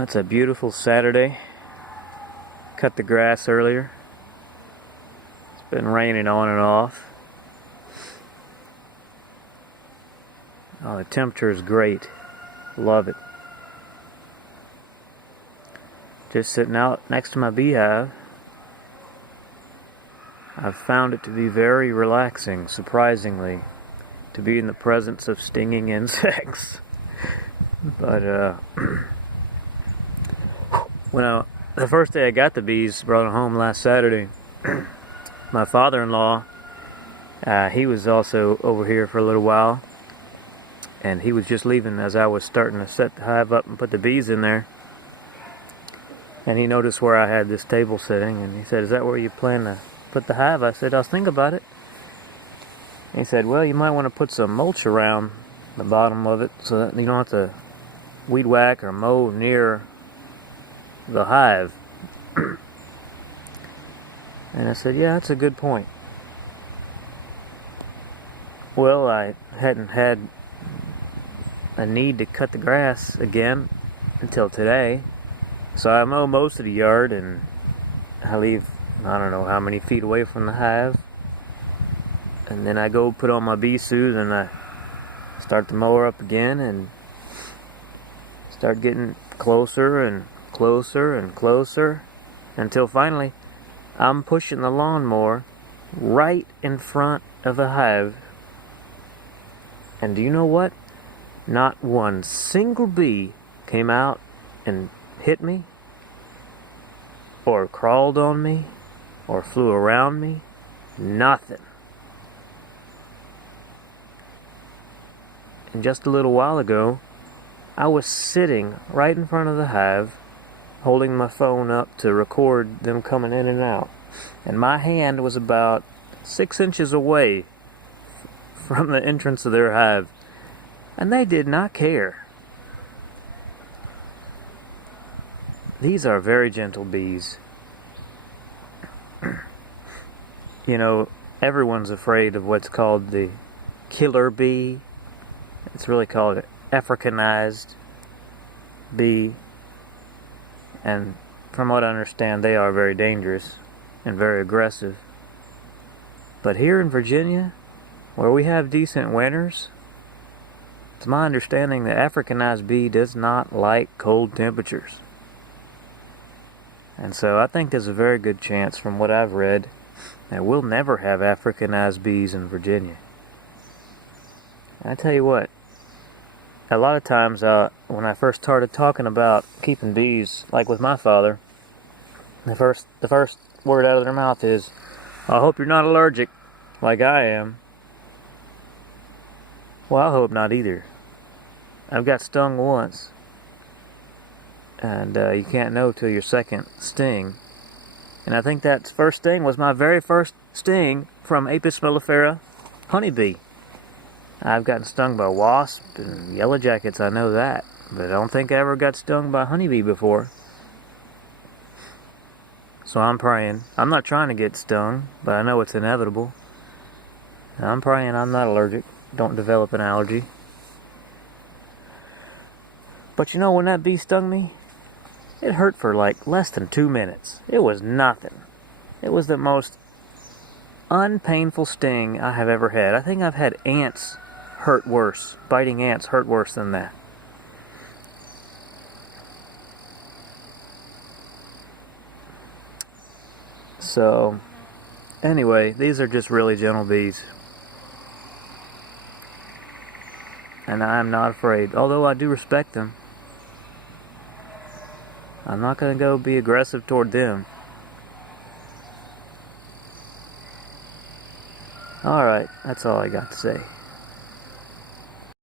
That's a beautiful Saturday. Cut the grass earlier. It's been raining on and off. Oh, the temperature is great. Love it. Just sitting out next to my beehive. I've found it to be very relaxing, surprisingly, to be in the presence of stinging insects. But the first day I got the bees, brought them home last Saturday, my father-in-law, he was also over here for a little while, and he was just leaving as I was starting to set the hive up and put the bees in there. And he noticed where I had this table sitting, and he said, "Is that where you plan to put the hive?" I said, "I'll think about it." And he said, "Well, you might want to put some mulch around the bottom of it so that you don't have to weed whack or mow near the hive." And I said, "Yeah, that's a good point." Well, I hadn't had a need to cut the grass again until today. So I mow most of the yard, and I leave, I don't know how many feet away from the hive. And then I go put on my bee suit, and I start the mower up again, and start getting closer and closer and closer, until finally I'm pushing the lawnmower right in front of the hive. And do you know what? Not one single bee came out and hit me, or crawled on me, or flew around me. Nothing. And just a little while ago, I was sitting right in front of the hive, holding my phone up to record them coming in and out. And my hand was about 6 inches away from the entrance of their hive. And they did not care. These are very gentle bees. You know, everyone's afraid of what's called the killer bee. It's really called an Africanized bee. And from what I understand, they are very dangerous and very aggressive. But here in Virginia, where we have decent winters, it's my understanding the Africanized bee does not like cold temperatures. And so I think there's a very good chance, from what I've read, that we'll never have Africanized bees in Virginia. And I tell you what, a lot of times when I first started talking about keeping bees, like with my father, the first word out of their mouth is, "I hope you're not allergic, like I am." Well, I hope not either. I've got stung once. And you can't know till your second sting. And I think that first sting was my very first sting from Apis mellifera honeybee. I've gotten stung by wasps and yellow jackets, I know that. But I don't think I ever got stung by honeybee before. So I'm praying. I'm not trying to get stung, but I know it's inevitable. I'm praying I'm not allergic. Don't develop an allergy. But you know, when that bee stung me, it hurt for like less than 2 minutes. It was nothing. It was the most unpainful sting I have ever had. I think I've had ants hurt worse. Biting ants hurt worse than that. So, anyway, these are just really gentle bees. And I'm not afraid, although I do respect them. I'm not going to go be aggressive toward them. Alright, that's all I got to say.